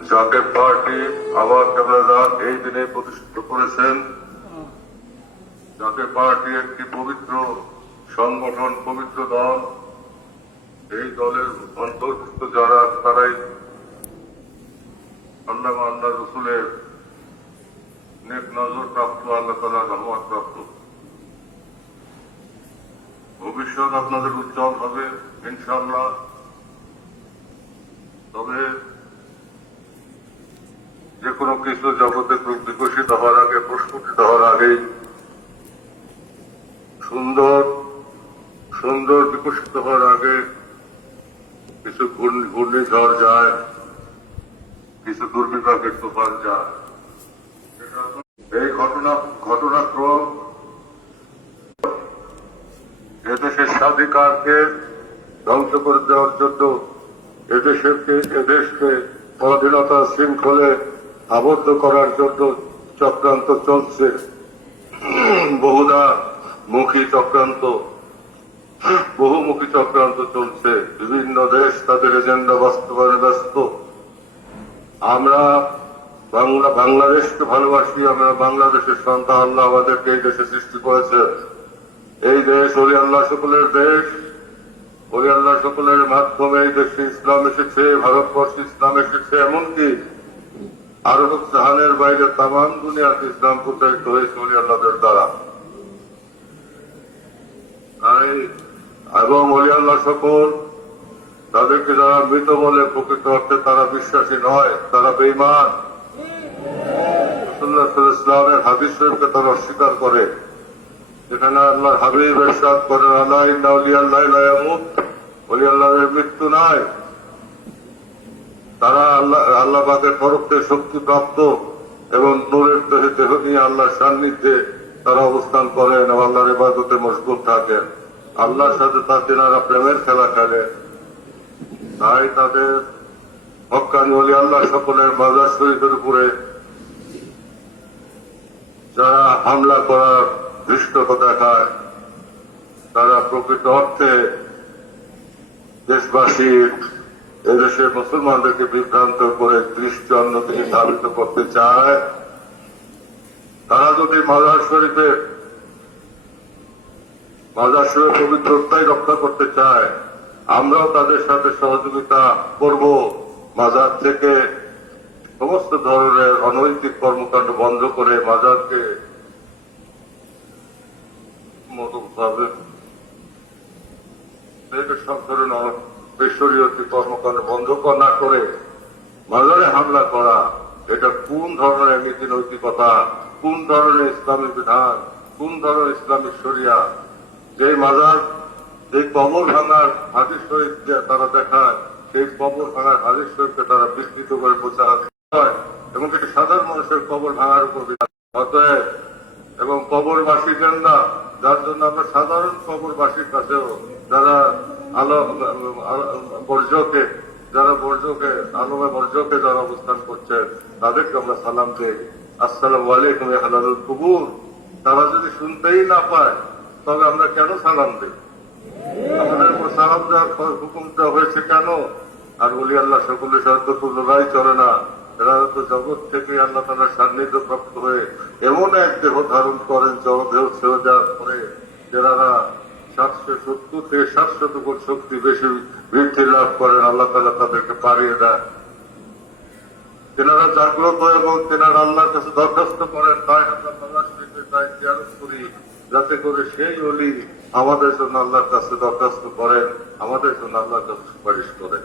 যাকে পার্টি আবার কেবলাদার এই দিনে প্রতিষ্ঠিত করেছেন, যাকে পার্টি একটি পবিত্র সংগঠন, পবিত্র দল, এই দলের অন্তর্ভুক্ত যারা তারাই আল্লাহ আল্লাহ রসুলের নেক নজর প্রাপ্ত, আল্লাহ তাআলার রহমত প্রাপ্ত। ভবিষ্যৎ আপনাদের উজ্জ্বল হবে ইনশাআল্লাহ। তবে যে কোনো কিছু জগতে বিকশিত হওয়ার আগে, প্রস্ফুটিত হওয়ার আগেই সুন্দর বিকশিত হওয়ার আগে কিছু ঘূর্ণিঝড় যায়, কিছু দুর্বিপাকের তুফান যায়। এই ঘটনাক্রম এদেশের স্বাধিকারকে ধ্বংস করে দেওয়ার জন্য, এদেশকে স্বাধীনতা শৃঙ্খলে আবদ্ধ করার জন্য চক্রান্ত চলছে, বহুমুখী চক্রান্ত চলছে। বিভিন্ন দেশ তাদের এজেন্ডা বাস্তবায়নে ব্যস্ত। আমরা বাংলাদেশকে ভালোবাসি, আমরা বাংলাদেশের সন্তান। আল্লাহ আমাদেরকে এই দেশে সৃষ্টি করেছে। এই দেশ ওলি আল্লাহ সকলের দেশ। ওলি আল্লাহ সকলের মাধ্যমে এই দেশে ইসলাম এসেছে, ভারতবর্ষে ইসলাম এসেছে, এমনকি আরব জাহানের বাইরে তামাম দুনিয়াতে ইসলাম প্রচারিত হয়েছে ওলি আল্লাহদের দ্বারা। এবং ওলি আল্লাহ সকল তাদেরকে যারা মৃত বলে, প্রকৃত অর্থে তারা বিশ্বাসী নয়, তারা বেঈমান। রাসূলুল্লাহ সাল্লাল্লাহু আলাইহি ওয়াসাল্লামের হাদিস শরীফকে তারা অস্বীকার করে, যেখানে আল্লাহর হাবিব ইরশাদ করেন, আলা ইন্না আউলিয়াল্লাহি লা ইয়ামুত, ওলি আল্লাহর মৃত্যু নাই। তারা আল্লাহ পাকের তরফ থেকে শক্তি প্রাপ্ত এবং নূরের দেহ নিয়ে আল্লাহর সান্নিধ্যে তারা অবস্থান করেন এবং আল্লাহর ইবাদতে মশগুল থাকেন। আল্লাহর সাথে তারা প্রেমের খেলা খেলে। তাই তাদের হক্কানি ওলি আল্লাহ সকলের মাজার শরীফের উপরে যারা হামলা করার ধৃষ্টতা দেখায়, তারা প্রকৃত অর্থে দেশবাসী, এদেশের মুসলমানদেরকে বিভ্রান্ত করে দৃষ্টি অন্যদিকে ধাবিত করতে চায়। তারা যদি মাজার শরীফের পবিত্রতাই রক্ষা করতে চায়, আমরাও তাদের সাথে সহযোগিতা করব। মাজার থেকে সমস্ত ধরনের অনৈতিক কর্মকাণ্ড বন্ধ করে মাজারকে সব ধরনের বেশরীয়তি কর্মকাণ্ড বন্ধ না করে মাজারে হামলা করা, এটা কোন ধরনের নীতি নৈতিকতা, কোন ধরনের ইসলামী বিধান, কোন ধরনের ইসলামিক শরিয়া? যে মাজার, যে কবর ভাঙার হাদিস শরীফ তারা দেখায়, সেই কবর ভাঙার হাদিস শরীফকে তারা বিকৃত করে প্রচার হয় এবং এটি সাধারণ মানুষের কবর ভাঙার উপর অতএব এবং কবরবাসী জেন্দা, যার জন্য আমরা সাধারণ কবরবাসীর কাছেও যারা আলমে বর্জকে যারা অবস্থান করছেন, তাদেরকে আমরা সালাম দিই, আসসালামু আলাইকুম ইয়া আহলাল কুবুর। তারা যদি শুনতেই না পায়, তবে আমরা কেন সালাম দিই? আমাদের উপর সালাম দেওয়ার হুকুম দেওয়া হয়েছে কেন? আর ওলি আল্লাহ সকলের সাথে তো লড়াই চলে না। এরা তো জগৎ থেকে আল্লাহ তাআলার সান্নিধ্য প্রাপ্ত হয়ে এমন এক দেহ ধারণ করেন, জড়দেহ ছেড়ে দেওয়ার পরে যারা 770 থেকে 700 গুণ শক্তি বেশি বৃদ্ধি লাভ করেন, আল্লাহ তাআলা তাদেরকে পারিয়ে দেন। তেনারা জাগ্রত এবং তেনারা আল্লাহর কাছে দরখাস্ত করেন, তাই আমরা নামাজ পড়তে তাই জিয়ারত করি, যাতে করে সেই ওলি আমাদের জন্য আল্লাহর কাছে দরখাস্ত করেন, আমাদের জন্য আল্লাহর কাছে সুপারিশ করেন।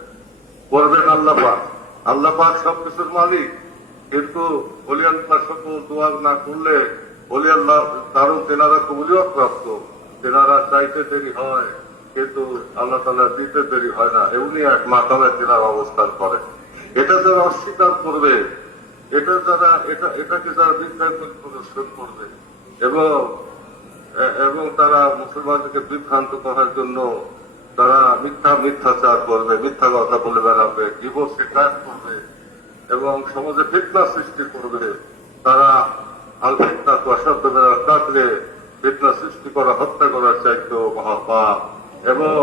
করবেন আল্লাহ পাক। আল্লাহ পাক সবকিছুর মালিক, কিন্তু ওলি আল্লাহ সকল দোয়া না করলে ওলি আল্লাহ কারণ তেনারা কবুলিয়ত প্রাপ্ত, তেনারা চাইতে দেরি হয় কিন্তু আল্লাহ তাআলা দিতে দেরি হয় না। এমনি এক মাকামে তেনারা অবস্থান করে। এটা যারা অস্বীকার করবে, এটাকে যারা বিজ্ঞান প্রদর্শন করবে এবং তারা মুসলমানদেরকে বিভ্রান্ত করার জন্য তারা মিথ্যাচার করবে, মিথ্যা কথা বলে বেড়াবে, গীবত শিকায়ত করবে এবং সমাজে ফিতনা সৃষ্টি করবে। তারা আল ফিতনা তো অসাধ্য বেড়া কাটলে ফিতনা সৃষ্টি করা, হত্যা করার চাইতেও মহাপাপ এবং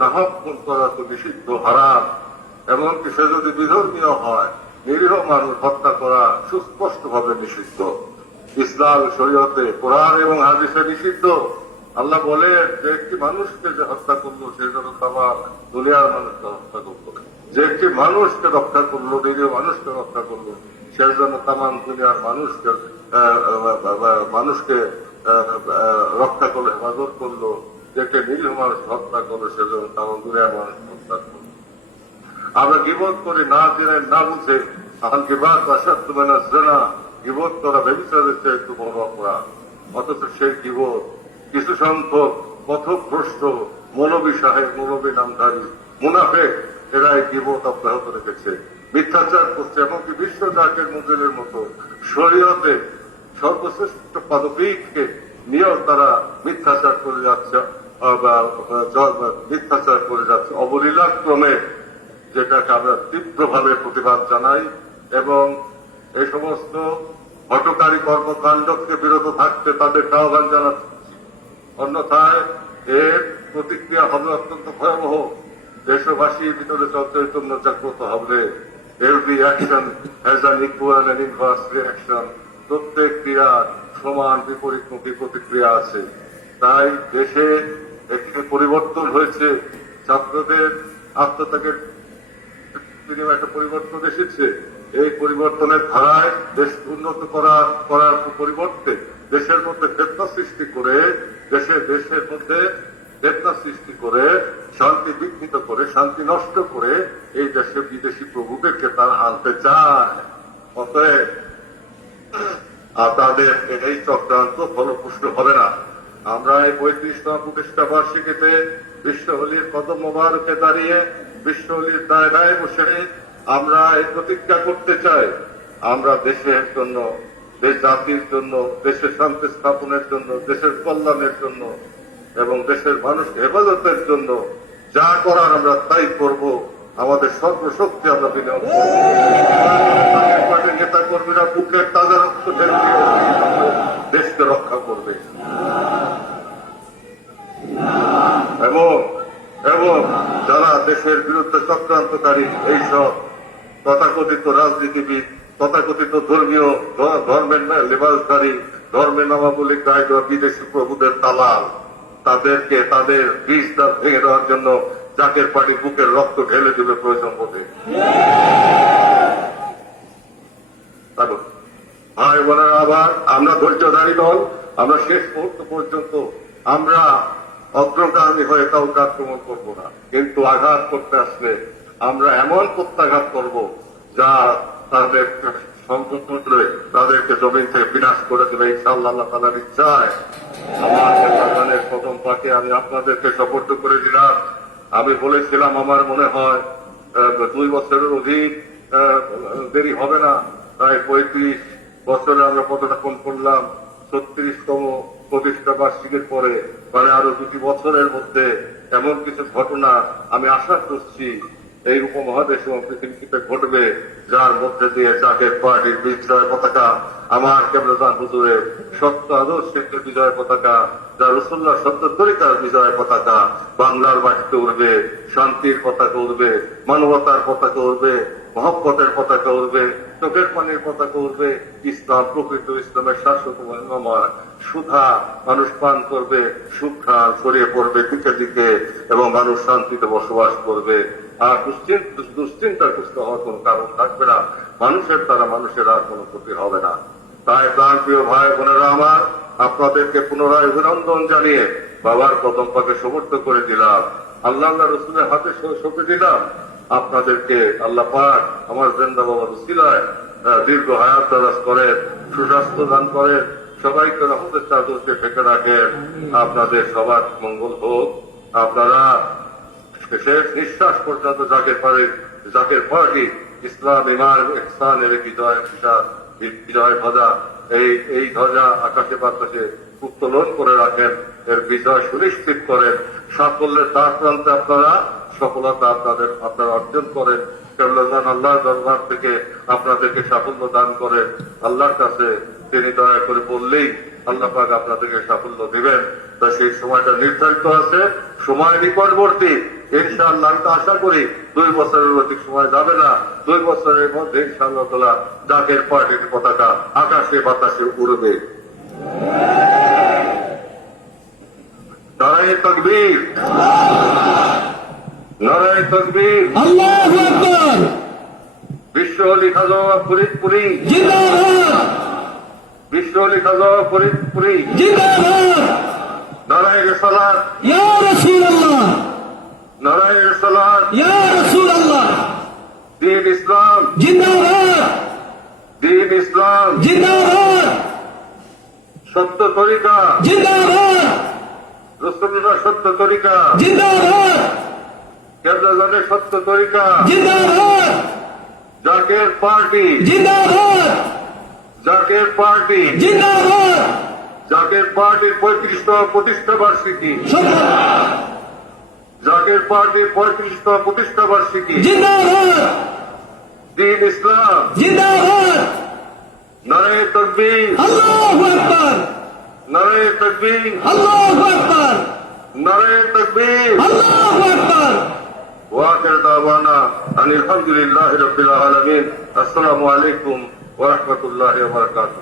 নাহক খুন করা তো নিষিদ্ধ, হারাম। এমনকি সে যদি বিধর্মীয় হয়, নিরীহ মানুষ হত্যা করা সুস্পষ্টভাবে নিষিদ্ধ। ইসলাম শরীয়তে, কোরআন এবং হাদিসে নিষিদ্ধ। আল্লাহ বলেন যে একটি মানুষকে যে হত্যা করলো সে যেন তামাম দুনিয়ার মানুষকে হত্যা করলো, যে একটি মানুষকে রক্ষা করলো, নিরীহ মানুষকে রক্ষা করলো, সে যেন তামাম দুনিয়ার মানুষকে রক্ষা করলো, হেফাজত করলো। যে একটি নিরীহ মানুষ হত্যা করলো সে যেন তামাম দুনিয়ার মানুষ হত্যা করলো। আমরা গীবত করি না জেনে না বুঝে, এখন গীবত আসাদ তুমি না জেনা, গীবত করা ব্যবচারের চেয়ে একটু বড় অপরাধ। অথচ সেই গীবত কিছু সংখ্যক পথভ্রষ্ট মৌলবী সাহেব, মৌলবী নামধারী মুনাফেক, এরা এই গীবত অব্যাহত রেখেছে, মিথ্যাচার করছে। এমনকি বিশ্ব জাকের মুজিলের মতো শরীয়তে সর্বশ্রেষ্ঠ পদবীকে নিয়েও তারা মিথ্যাচার করে যাচ্ছে, মিথ্যাচার করে যাচ্ছে অবলীলাক্রমে, যেটাকে আমরা তীব্রভাবে প্রতিবাদ জানাই এবং এই সমস্ত হঠকারী কর্মকাণ্ডকে বিরত থাকতে তাদেরকে আহ্বান জানাচ্ছি। অন্যথায় এর প্রতিক্রিয়া হবে অত্যন্ত ভয়াবহ। দেশবাসীর ভিতরে চৈতন্য জাগ্রত হবে। Every action has an equal and inverse reaction. প্রত্যেক ক্রিয়ার সমান বিপরীতমুখী প্রতিক্রিয়া আছে। তাই দেশে একটি পরিবর্তন হয়েছে, ছাত্রদের আত্মত্যাগের বিনিময়ে একটা পরিবর্তন এসেছে। এই পরিবর্তনের ধারায় দেশ উন্নত করার পরিবর্তে দেশের মধ্যে ফেতনা সৃষ্টি করে, দেশের মধ্যে ফেতনা সৃষ্টি করে, শান্তি বিঘ্নিত করে, শান্তি নষ্ট করে এই দেশে বিদেশি প্রভুদেরকে তারা আনতে চায়। অতএব তাদের এই চক্রান্ত ফলপ্রসূ হবে না। আমরা এই 35তম প্রতিষ্ঠা বার্ষিকীতে বিশ্বহলির কদম মোবারকে দাঁড়িয়ে, বিশ্বহলির দায় বসে আমরা এই প্রতিজ্ঞা করতে চাই, আমরা দেশের জন্য, দেশ জাতির জন্য, দেশের শান্তি স্থাপনের জন্য, দেশের কল্যাণের জন্য এবং দেশের মানুষকে হেফাজতের জন্য যা করার আমরা তাই করব। আমাদের সর্বশক্তি আমরা বিনিয়োগ করব। নেতা কর্মীরা বুকের তাজা রক্ত ঢেলে দেশকে রক্ষা করবে এবং যারা দেশের বিরুদ্ধে চক্রান্তকারী এইসব তথাকথিত রাজনীতিবিদ, তথাকথিত ধর্মের লেবাসধারী, ধর্মের নামাবলিক গায়ে দেওয়া বিদেশি প্রভুদের দালাল, তাদেরকে তাদের বীজদার ভেঙে দেওয়ার জন্য জাকের পার্টি বুকের রক্ত ঢেলে দেবে প্রয়োজন বোধে। ভাই বোনেরা, আবার আমরা ধৈর্যধারী দল, আমরা শেষ মুহূর্ত পর্যন্ত আমরা অগ্রগামী হয়ে কাউকে আক্রমণ করব না, কিন্তু আঘাত করতে আসলে আমরা এমন প্রত্যাঘাত করব যা তাদের সংকট করলে তাদেরকে জমিন থেকে বিনাশ করে দেবে ইনশাআল্লাহ আল্লাহ তাআলার ইচ্ছায়। আমার বাগানের প্রথম পাকে আমি আপনাদেরকে সুপর্দ করে দিলাম। আমি বলেছিলাম আমার মনে হয় 2 বছরের অধিক দেরি হবে না। তাই 35 বছরে আমরা পদার্পণ করলাম। 36তম প্রতিষ্ঠা বার্ষিকীর পরে মানে আরো 2 বছরের মধ্যে এমন কিছু ঘটনা আমি আশা করছি এই উপমহাদেশ এবং পৃথিবীতে ঘটবে, যার মধ্যে দিয়ে জাকের পার্টির বিজয় পতাকা, আমার কেবলাদান হুজুরের সত্য আদর্শের বিজয় পতাকা, যা রসুল্লাহ সত্য তরিকার বিজয় পতাকা বাংলার মাটিতে উঠবে, শান্তির পতাকা উঠবে, মানবতার পতাকা উঠবে, মহব্বতের পতাকা উঠবে, চোখের পানির পতাকা উঠবে। ইসলাম প্রকৃত ইসলামের শাশ্বত সুধা মানুষ পান করবে, সুঘ্রাণ ছড়িয়ে পড়বে দিকে দিকে এবং মানুষ শান্তিতে বসবাস করবে। আর দুশ্চিন্তাগ্রস্ত হওয়ার কোন কারণ থাকবে না। মানুষের দ্বারা মানুষের আর কোন ক্ষতি হবে না। তাই প্রাণপ্রিয় ভাই বোনেরা আমার, আপনাদেরকে পুনরায় অভিনন্দন জানিয়ে বাবার কদম পাকে সমর্থ করে দিলাম, আল্লাহ রসুলের হাতে সঁপে দিলাম। আপনাদেরকে আল্লাহ পাক আমার জিন্দা বাবার উসিলায় দীর্ঘ হায়াত দারাজ করেন, সুস্বাস্থ্য দান করেন, সবাইকে রহমতের চাদরকে ঢেকে রাখেন। আপনাদের সবার মঙ্গল হোক। আপনারা শেষ নিঃশ্বাস পর্যন্ত জাকের পার্টি ইসলাম ইমান ইহসানের বিজয় ধ্বজা, এই ধ্বজা আকাশে বাতাসে উত্তোলন করে রাখেন, এর বিজয় সুনিশ্চিত করেন। সাফল্যের তার প্রান্তে আপনারা সফলতা আপনারা অর্জন করেন। কেবলান আল্লাহর দরবার থেকে আপনাদেরকে সাফল্য দান করেন। আল্লাহর কাছে তিনি দয়া করে বললেই আল্লাহ পাক আপনাদেরকে সাফল্য দিবেন। তা সেই সময়টা নির্ধারিত আছে, সময় নিকটবর্তী। ইনশাআল্লাহ আমি তো আশা করি 2 বছরের অধিক সময় যাবে না। 2 বছরের মধ্যে ইনশাআল্লাহ তাআলা জাকের পার্টির পতাকা আকাশে বাতাসে উড়বে। নারায়ে তাকবীর, নারায়ে তাকবীর, আল্লাহু আকবার, বিশ্ব অলি খাজা ফরিদপুরি জিন্দাবাদ, বিশ্ব অলি খাজা ফরিদপুরি, জিন্দাবাদ, নারায়ে রিসালাত, ইয়া রাসূলুল্লাহ, নারায়ে রিসালাত, ইয়া রাসূলুল্লাহ, দ্বীন ইসলাম, জিন্দাবাদ, দ্বীন ইসলাম, জিন্দাবাদ, সত্য তরিকা, জিন্দাবাদ, রাসূলুল্লাহ সত্য তরিকা, জিন্দাবাদ, কেবলাজানের সত্য তরিকা, জিন্দাবাদ, জাকের পার্টি, জিন্দাবাদ, জাকের পার্টি, জিন্দাবাদ, জাকের পার্টির 35তম প্রতিষ্ঠা বার্ষিকী, জাকের পার্টির 35তম প্রতিষ্ঠা বার্ষিকী, জিন্দাবাদ, দ্বীন ইসলাম, জিন্দাবাদ, নারায়ে তাকবীর, আল্লাহু আকবার, নারায়ে তাকবীর, আল্লাহু আকবার, নারায়ে তাকবীর। আল্লাহু আকবার। وآخر دعوانا أن الحمد لله رب العالمين. السلام عليكم ورحمة الله وبركاته.